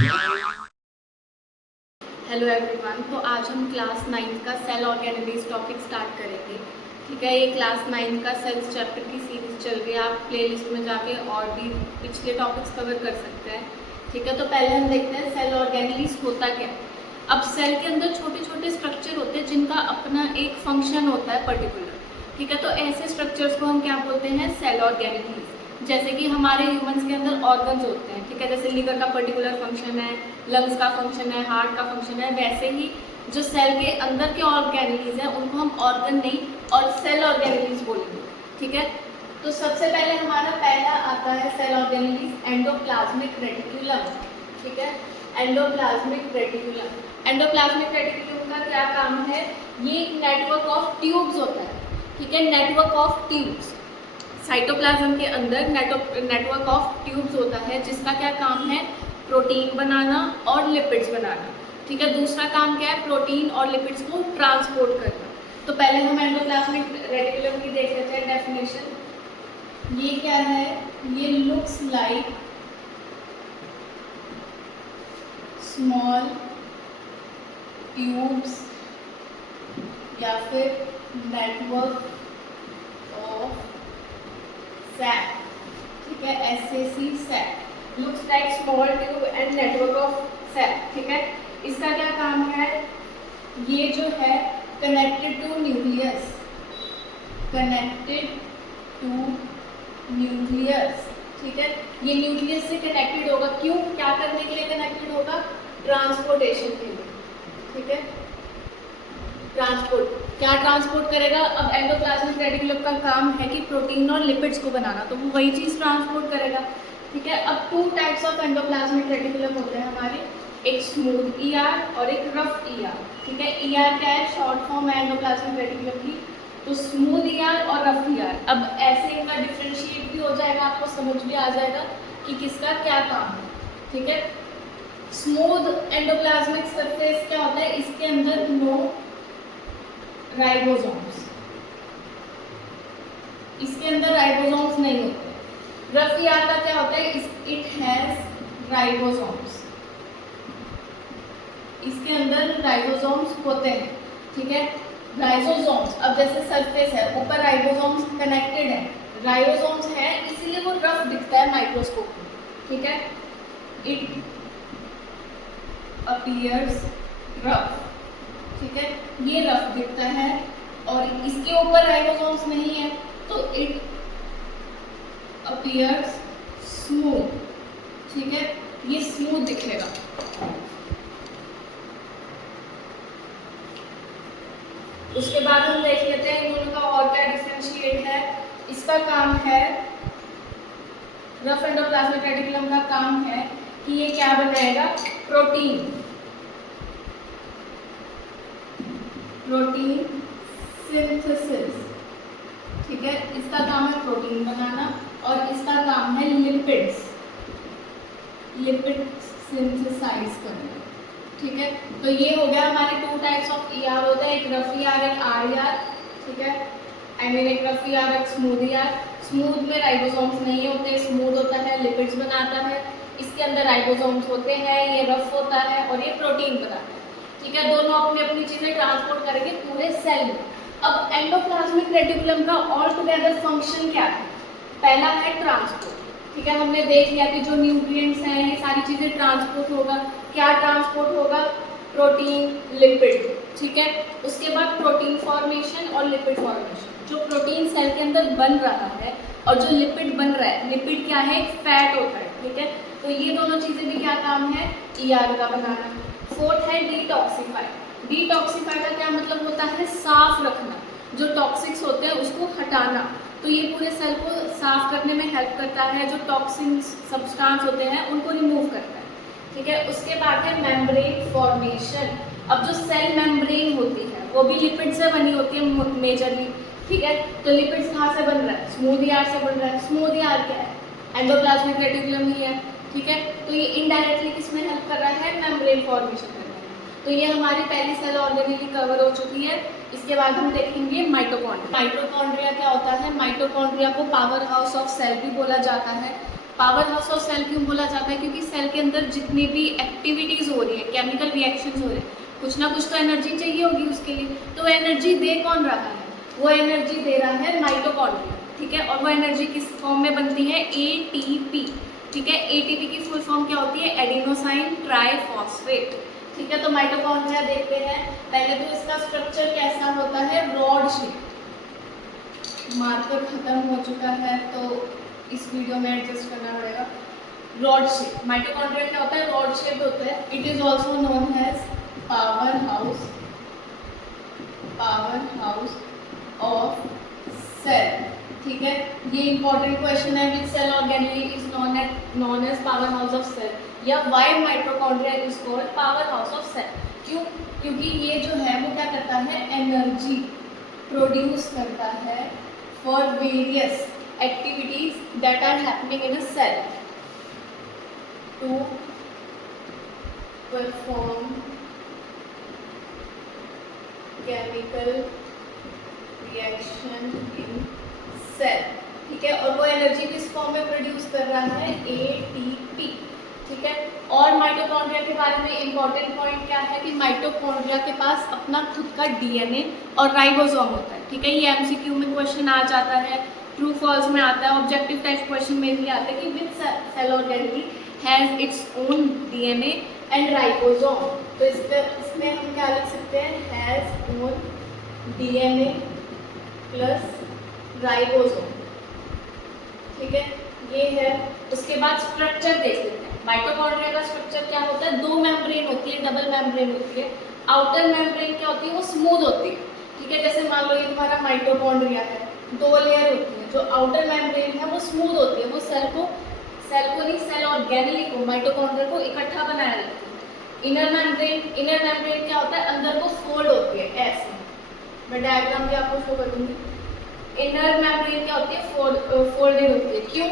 Hello everyone. तो आज हम क्लास 9 का सेल ऑर्गेनेलिज टॉपिक स्टार्ट करेंगे। ठीक है, ये क्लास 9 का सेल्स चैप्टर की सीरीज चल रही है। आप प्लेलिस्ट में जाके और भी पिछले टॉपिक्स कवर कर सकते हैं। ठीक है, तो पहले हम देखते हैं सेल ऑर्गेनेलिज होता क्या। अब सेल के अंदर छोटे छोटे स्ट्रक्चर होते हैं जिनका अपना एक फंक्शन होता है पर्टिकुलर। ठीक है, तो ऐसे स्ट्रक्चर्स को हम क्या बोलते हैं, सेल ऑर्गेनेलिज। जैसे कि हमारे ह्यूमंस के अंदर ऑर्गन्स होते हैं। ठीक है, जैसे लीवर का पर्टिकुलर फंक्शन है, लंग्स का फंक्शन है, हार्ट का फंक्शन है, वैसे ही जो सेल के अंदर के ऑर्गेनेलिज है उनको हम ऑर्गन नहीं और सेल ऑर्गेनेलिज बोलेंगे। ठीक है, तो सबसे पहले हमारा पहला आता है सेल ऑर्गेनेलिज एंडोप्लाज्मिक रेटिकुलम। ठीक है, एंडोप्लाज्मिक रेटिकुलम। एंडोप्लाज्मिक रेटिकुलम का क्या काम है, ये एक नेटवर्क ऑफ ट्यूब्स होता है। ठीक है, नेटवर्क ऑफ ट्यूब्स। साइटोप्लाज्म के अंदर नेटवर्क ऑफ ट्यूब्स होता है जिसका क्या काम है, प्रोटीन बनाना और लिपिड्स बनाना। ठीक है, दूसरा काम क्या है, प्रोटीन और लिपिड्स को ट्रांसपोर्ट करना। तो पहले हम एंडोप्लाज्मिक रेटिकुलम की देख लेते हैं डेफिनेशन। ये क्या है, ये लुक्स लाइक स्मॉल ट्यूब्स या फिर नेटवर्क ऑफ सैक। ठीक है, SAC sac, looks like small tube and network of sac. ठीक है, इसका क्या काम है, ये जो है connected to nucleus, connected to nucleus. ठीक है, ये न्यूक्लियस से कनेक्टेड होगा। क्यों, क्या करने के लिए कनेक्टेड होगा, ट्रांसपोर्टेशन के लिए। ठीक है, ट्रांसपोर्ट, क्या ट्रांसपोर्ट करेगा। अब एंडोप्लाज्मिक रेटिकुलम का काम है कि प्रोटीन और लिपिड्स को बनाना, तो वो वही चीज़ ट्रांसपोर्ट करेगा। ठीक है, अब 2 टाइप्स ऑफ एंडोप्लाज्मिक रेटिकुलम होते हैं हमारे, एक स्मूथ ER और एक रफ ER। ठीक है, ER क्या है, शॉर्ट फॉर्म है एंडोप्लाज्मिक रेटिकुलम की। तो स्मूथ ER और रफ ER, अब ऐसे इनका डिफ्रेंशिएट भी हो जाएगा, आपको समझ भी आ जाएगा कि किसका क्या काम है। ठीक है, स्मूथ एंडोप्लाज्मिक सरफेस क्या होता है, इसके अंदर नो राइबोसोम्स, इसके अंदर राइबोसोम्स नहीं होते। रफ ER का क्या होता है, इट हैज राइबोसोम्स, इसके अंदर राइबोसोम्स होते हैं। ठीक है, राइबोसोम्स, अब जैसे सरफेस है, ऊपर राइबोसोम्स कनेक्टेड है, राइबोसोम्स है, इसीलिए वो रफ दिखता है माइक्रोस्कोप में। ठीक है, इट अपीयर्स रफ। ठीक है, ये रफ दिखता है और इसके ऊपर राइबोसोम्स नहीं है तो इट अपीयर्स स्मूथ। ठीक है, ये स्मूथ दिखेगा। उसके बाद हम देख लेते हैं इन का और क्या डिफरेंशिएट है। इसका काम है, रफ एंडोप्लाज्मिक रेटिकुलम का काम है कि ये क्या बनाएगा, प्रोटीन, प्रोटीन सिंथेसिस। ठीक है, इसका काम है प्रोटीन बनाना और इसका काम है लिपिड्स, लिपिड सिंथेसाइज करना। ठीक है, तो ये हो गया हमारे 2 टाइप्स ऑफ ER होता है, एक रफ ER एक RER। ठीक है, एक रफ ER एक स्मूथ ER। स्मूथ में राइबोसोम्स नहीं होते, स्मूथ होता है, लिपिड्स बनाता है, इसके अंदर राइबोसोम्स होते हैं, ये रफ होता है और ये प्रोटीन बनाता है। ठीक है, दोनों अपनी अपनी चीजें ट्रांसपोर्ट करेंगे पूरे सेल में। अब एंडोप्लाज्मिक रेटिकुलम का ऑल टुगेदर फंक्शन क्या है, पहला है ट्रांसपोर्ट। ठीक है, हमने देख लिया कि जो न्यूट्रिएंट्स हैं ये सारी चीजें ट्रांसपोर्ट होगा। क्या ट्रांसपोर्ट होगा, प्रोटीन, लिपिड। ठीक है, उसके बाद प्रोटीन फॉर्मेशन और लिपिड फॉर्मेशन। जो प्रोटीन सेल के अंदर बन रहा है और जो लिपिड बन रहा है, लिपिड क्या है, फैट होता है। ठीक है, तो ये दोनों चीजें भी क्या काम है, ER का बनाना। 4th है डिटॉक्सिफाई। डिटॉक्सिफाई का क्या मतलब होता है, साफ रखना, जो टॉक्सिक्स होते हैं उसको हटाना। तो ये पूरे सेल को साफ करने में हेल्प करता है, जो टॉक्सिन सब्सटेंस होते हैं उनको रिमूव करता है। ठीक है, उसके बाद है मेम्ब्रेन फॉर्मेशन। अब जो सेल मेम्ब्रेन होती है वो भी लिपिड से बनी होती है मेजरली। ठीक है, तो लिपिड्स कहाँ से बन रहा है, स्मूथ ER से बन रहा है। स्मूथ ER क्या है, एंडोप्लाज्मिक रेटिकुलम ही है। ठीक है, तो ये इनडायरेक्टली किसमें हेल्प कर रहा है, मेम्ब्रेन फॉर्मेशन करने में। तो ये हमारी पहली सेल ऑर्गेनेली कवर हो चुकी है। इसके बाद हम देखेंगे माइटोकॉन्ड्रिया। माइटोकॉन्ड्रिया क्या होता है, माइटोकॉन्ड्रिया को पावर हाउस ऑफ सेल भी बोला जाता है। पावर हाउस ऑफ सेल क्यों बोला जाता है? क्योंकि सेल के अंदर जितनी भी एक्टिविटीज हो रही है, केमिकल रिएक्शंस हो रहे हैं, कुछ ना कुछ तो एनर्जी चाहिए होगी उसके लिए। तो एनर्जी दे कौन रहा है? वो एनर्जी दे रहा है माइटोकॉन्ड्रिया, ठीक है। और वो एनर्जी किस फॉर्म में बनती है? एटीपी, ठीक है। एटीपी की फुल फॉर्म क्या होती है? एडिनोसाइन ट्राइफॉस्फेट, ठीक है। तो माइटोकॉन्ड्रिया देखते हैं। पहले तो इसका स्ट्रक्चर कैसा होता है? Rod shape. मार्कर खत्म हो चुका है तो इस वीडियो में एडजस्ट करना पड़ेगा। रॉड शेप, माइटोकॉन्ड्रिया क्या होता है? रॉड शेप होता है। It is also known as power house of cell, ठीक है। ये इंपॉर्टेंट क्वेश्चन है। Which cell organelle is known as power house of cell, या why mitochondria is called power house of cell? क्यों? क्योंकि ये जो है वो क्या करता है? एनर्जी प्रोड्यूस करता है for various activities that are happening in a cell to perform chemical reaction in cell, ठीक है। और वो एनर्जी किस फॉर्म में प्रोड्यूस कर रहा है? एटीपी, ठीक है। और माइटोकॉन्ड्रिया के बारे में इंपॉर्टेंट पॉइंट क्या है कि माइटोकॉन्ड्रिया के पास अपना खुद का डीएनए और राइबोसोम होता है, ठीक है। ये एमसीक्यू में क्वेश्चन आ जाता है, ट्रू फॉल्स में आता है, ऑब्जेक्टिव टाइप क्वेश्चन में भी आता है कि which cell organelle has its own DNA and ribosome. तो इसमें हम क्या लिख सकते हैं? Has own DNA plus ribosome, ठीक है। ये है। उसके बाद स्ट्रक्चर देख लेते हैं। माइटोकॉन्ड्रिया का स्ट्रक्चर क्या होता है? दो मेम्ब्रेन होती है, डबल मेम्ब्रेन होती है। आउटर मेम्ब्रेन क्या होती है? वो स्मूथ होती है, ठीक है। जैसे मान लो ये तुम्हारा माइटोकॉन्ड्रिया है, दो लेयर होती है। जो आउटर मेम्ब्रेन है वो स्मूथ होती है, वो सेल को नहीं, सेल ऑर्गेनेली को, माइटोकॉन्ड्रिया को इकट्ठा बनाए रखती है। इनर मेम्ब्रेन क्या होता है? अंदर को फोल्ड होती है ऐसे। मैं डायग्राम भी आपको शो कर दूंगी। इनर मेम्ब्रेन क्या होती है? फोल्डेड होती है। क्यों?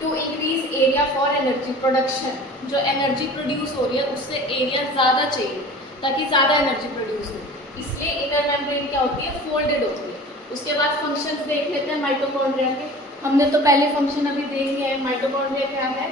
To increase area for energy production. जो एनर्जी प्रोड्यूस हो रही है उससे एरिया ज़्यादा चाहिए ताकि ज़्यादा एनर्जी प्रोड्यूस हो, इसलिए इनर मेम्ब्रेन क्या होती है? फोल्डेड होती है। उसके बाद फंक्शंस देख लेते हैं माइटोकॉन्ड्रिया के। हमने तो पहले फंक्शन अभी देख लिया है। माइटोकॉन्ड्रिया क्या है?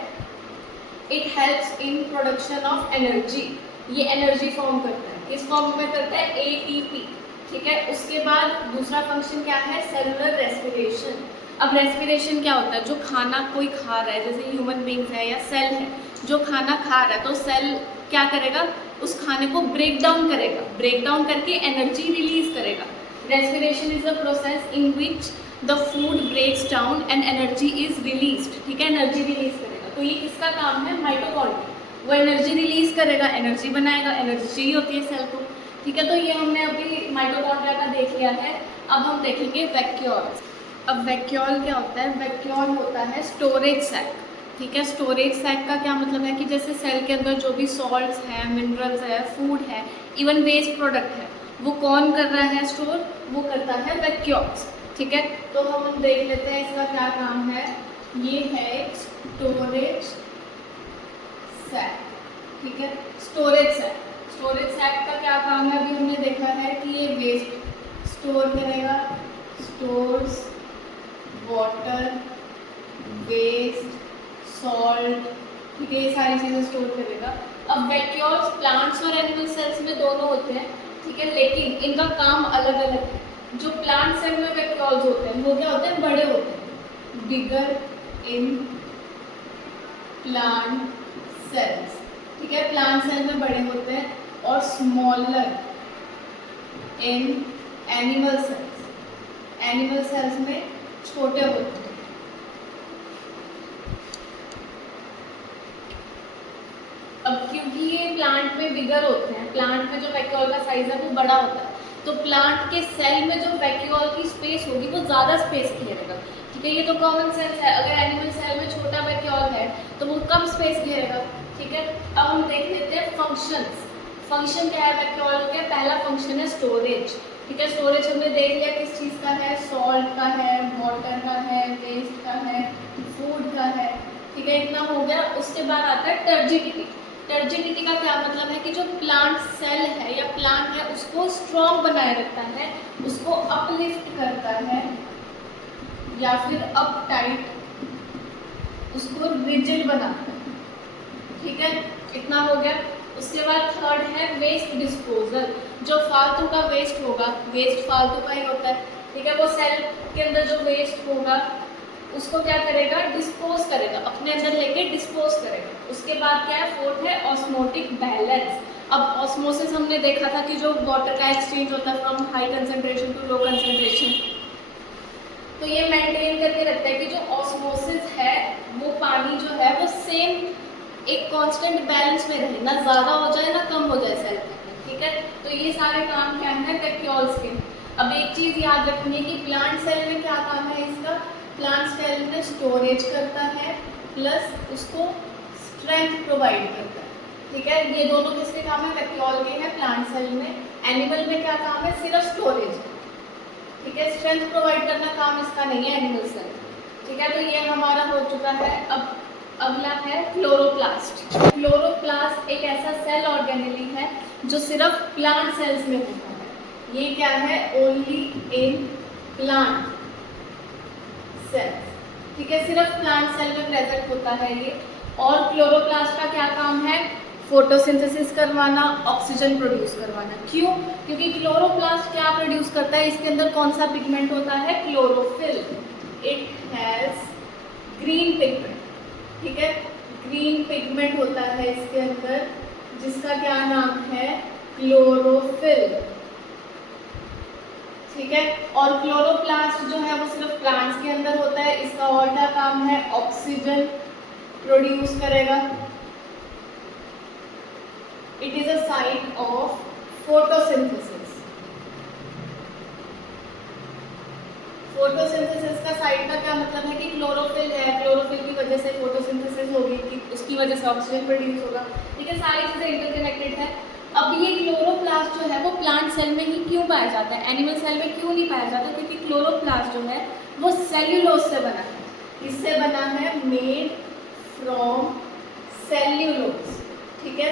It helps in production of energy. ये एनर्जी फॉर्म करता है। किस फॉर्म में करता है? एटीपी, ठीक है। उसके बाद दूसरा फंक्शन क्या है? Cellular respiration. अब रेस्पिरेशन क्या होता है? जो खाना कोई खा रहा है, जैसे ह्यूमन बींग्स है या सेल है, जो खाना खा रहा है तो सेल क्या करेगा? उस खाने को ब्रेक डाउन करेगा, ब्रेक डाउन करके एनर्जी रिलीज करेगा। Respiration is a process in which the food breaks down and energy is released, ठीक है। एनर्जी रिलीज करेगा। तो ये किसका काम है? माइटोकॉन्ड्रिया। वो एनर्जी रिलीज करेगा, एनर्जी बनाएगा, एनर्जी चाहिए होती है सेल को, ठीक है। तो ये हमने अभी माइटोकॉन्ड्रिया का देख लिया है। अब हम देखेंगे वैक्यूल। अब वैक्यूल क्या होता है? वैक्यूल होता है स्टोरेज सैक, ठीक है। स्टोरेज सैक का क्या मतलब है कि जैसे सेल के अंदर जो भी सॉल्ट्स है, मिनरल्स है, फूड है, इवन वेस्ट प्रोडक्ट है, वो कौन कर रहा है स्टोर? वो करता है वैक्यूल्स, ठीक है। तो हम देख लेते हैं इसका क्या काम है। ये है स्टोरेज सैक, ठीक है। स्टोरेज सैक का क्या काम है? अभी हमने देखा है कि ये वेस्ट स्टोर करेगा, स्टोर्स वाटर, वेस्ट, सॉल्ट, ठीक है। ये सारी चीज़ें स्टोर करेगा। अब वैक्यूल्स प्लांट्स और एनिमल सेल्स में दोनों होते हैं, ठीक है, लेकिन इनका काम अलग अलग है। जो प्लांट सेल में वैक्यूल्स होते हैं वो क्या होते हैं? बड़े होते हैं, बिगर इन प्लांट सेल्स, ठीक है। प्लांट सेल में बड़े होते हैं और स्मॉलर इन एनिमल सेल्स में छोटे होते हैं। अब क्योंकि ये प्लांट में बिगर होते हैं, प्लांट में जो वैक्यूल का साइज है वो बड़ा होता है, तो प्लांट के सेल में जो वैक्यूल की स्पेस होगी वो ज़्यादा स्पेस घेरेगा, ठीक है। ये तो कॉमन सेंस है। अगर एनिमल सेल में छोटा वैक्यूल है तो वो कम स्पेस घेरेगा, ठीक है। अब हम देख लेते हैं फंक्शंस। फंक्शन क्या है वैक्यूल के? पहला फंक्शन है स्टोरेज, ठीक है। स्टोरेज हमने देख लिया किस चीज़ का है? सॉल्ट का है, वाटर का है, वेस्ट का है, फूड का है, ठीक है। इतना हो गया। उसके बाद आता है टर्जिडिटी। टर्जिडिटी का क्या मतलब है कि जो प्लांट सेल है या प्लांट है उसको स्ट्रॉन्ग बनाए रखता है, उसको अपलिफ्ट करता है या फिर अप टाइट उसको रिजिड बनाना है। ठीक है, इतना हो गया। उसके बाद थर्ड है वेस्ट डिस्पोजल। जो फालतू का वेस्ट होगा, वेस्ट फालतू का ही होता है, ठीक है, वो सेल के अंदर जो वेस्ट होगा उसको क्या करेगा, डिस्पोज करेगा, अपने अंदर लेके डिस्पोज करेगा। उसके बाद क्या है, फोर्थ है ऑस्मोटिक बैलेंस। अब ऑस्मोसिस हमने देखा था कि जो वाटर का एक्सचेंज होता है from high concentration to low concentration, तो ये मेंटेन करके रखता है कि जो ऑस्मोसिस है वो पानी जो है वो सेम एक कांस्टेंट बैलेंस में रहे, ना ज़्यादा हो जाए ना कम हो जाए सेल के अंदर। ठीक है, तो ये सारे काम क्या है वैक्यूल्स के। अब एक चीज़ याद रखनी है कि प्लांट सेल में क्या काम है इसका, प्लांट सेल में स्टोरेज करता है प्लस उसको स्ट्रेंथ प्रोवाइड करता है। ठीक है, ये दोनों किसके काम है, वैक्यूल के हैं प्लांट सेल में। एनिमल में क्या काम है, सिर्फ स्टोरेज। ठीक है, स्ट्रेंथ प्रोवाइड करना काम इसका नहीं है एनिमल सेल। ठीक है, तो ये हमारा हो चुका है। अब अगला है क्लोरोप्लास्ट। क्लोरोप्लास्ट एक ऐसा सेल ऑर्गेनेली है जो सिर्फ प्लांट सेल्स में होता है। ये क्या है, ओनली इन प्लांट सेल्स। ठीक है, सिर्फ प्लांट सेल में प्रेजेंट होता है ये। और क्लोरोप्लास्ट का क्या काम है, फोटोसिंथेसिस करवाना, ऑक्सीजन प्रोड्यूस करवाना। क्यों, क्योंकि क्लोरोप्लास्ट क्या प्रोड्यूस करता है, इसके अंदर कौन सा पिगमेंट होता है, chlorophyll. It has green pigment. ठीक है, ग्रीन पिगमेंट होता है इसके अंदर जिसका क्या नाम है, क्लोरोफिल। ठीक है, और क्लोरोप्लास्ट जो है वो सिर्फ प्लांट्स के अंदर होता है। इसका और क्या काम है, ऑक्सीजन प्रोड्यूस करेगा। It is a site of photosynthesis. Photosynthesis का साइट का क्या मतलब है कि क्लोरोफिल है, क्लोरोफिल की वजह से फोटोसिंथेसिस होगी, कि उसकी वजह से ऑक्सीजन प्रोड्यूस होगा। ठीक है, सारी चीज़ें इंटरकनेक्टेड है। अब ये क्लोरोप्लास्ट जो है वो प्लांट सेल में ही क्यों पाया जाता है, एनिमल सेल में क्यों नहीं पाया जाता, क्योंकि क्लोरोप्लास्ट जो है वो सेल्यूलोज से बना है। किससे बना है, मेड फ्रॉम सेल्यूलोज। ठीक है,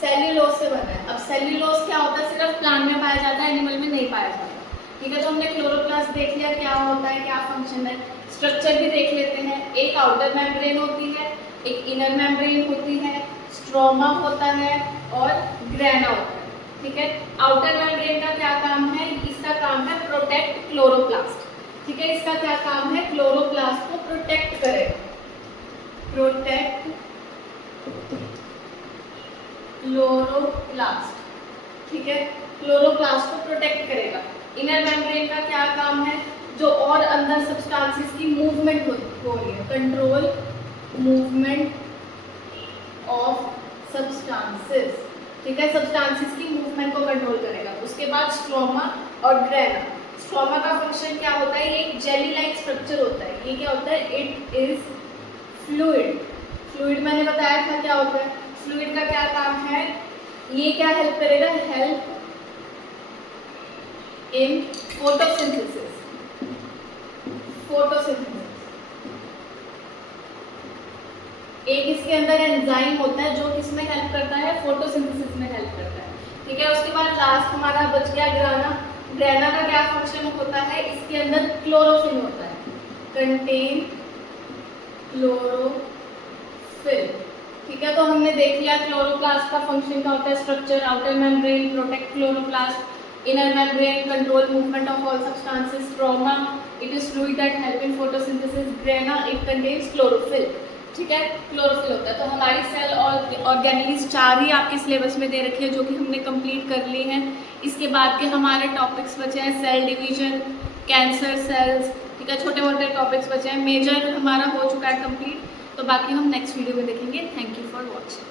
सेल्यूलोज से बना है। अब सेल्यूलोज क्या होता है, सिर्फ प्लांट में पाया जाता है, एनिमल में नहीं पाया जाता। ठीक है, तो हमने क्लोरोप्लास्ट देख लिया क्या होता है, क्या फंक्शन है। स्ट्रक्चर भी देख लेते हैं। एक आउटर मेम्ब्रेन होती है, एक इनर मेम्ब्रेन होती है, स्ट्रोमा होता है और ग्रेना होता है। ठीक है, आउटर मेम्ब्रेन का क्या काम है, इसका काम है प्रोटेक्ट क्लोरोप्लास्ट। ठीक है, इसका क्या काम है, क्लोरोप्लास्ट को प्रोटेक्ट करे, प्रोटेक्ट क्लोरोप्लास्ट। ठीक है, क्लोरोप्लास्ट को प्रोटेक्ट करेगा। इनर मेम्ब्रेन का क्या काम है, जो और अंदर सब्सटेंसेस की मूवमेंट हो रही है, कंट्रोल मूवमेंट ऑफ सब्सटेंसेस। ठीक है, सब्सटेंसेस की मूवमेंट को कंट्रोल करेगा। उसके बाद स्ट्रोमा और ग्रेना। स्ट्रोमा का फंक्शन क्या होता है, ये एक जेली लाइक स्ट्रक्चर होता है। ये क्या होता है, इट इज फ्लूइड। फ्लूइड मैंने बताया था क्या होता है। फ्लूइड का क्या काम है, ये क्या हेल्प करेगा, हेल्प इन फोटोसिंथेसिस। फोटोसिंथेसिस एक इसके अंदर एंजाइम होता है जो किसमें हेल्प करता है, फोटोसिंथेसिस में हेल्प करता है। ठीक है, उसके बाद लास्ट हमारा बच गया ग्राना। ग्रेना का क्या फंक्शन होता है, इसके अंदर क्लोरोफिल होता है, कंटेन क्लोरोफिल। ठीक है, तो हमने देख लिया क्लोरोप्लास्ट का फंक्शन क्या होता है, structure, outer membrane protect chloroplast, inner membrane control movement of all substances, stroma it is fluid that help in photosynthesis, grana it contains chlorophyll। ठीक है, क्लोरोफिल होता है। तो हमारी सेल और ऑर्गेनेलीज 4 ही आपके सिलेबस में दे रखी है जो कि हमने कंप्लीट कर ली हैं। इसके बाद के हमारे टॉपिक्स बचे हैं सेल डिवीजन, कैंसर सेल्स। ठीक है, छोटे मोटे टॉपिक्स बचे हैं। मेजर हमारा हो चुका है कंप्लीट, तो बाकी हम नेक्स्ट वीडियो में देखेंगे। Thank you for watching.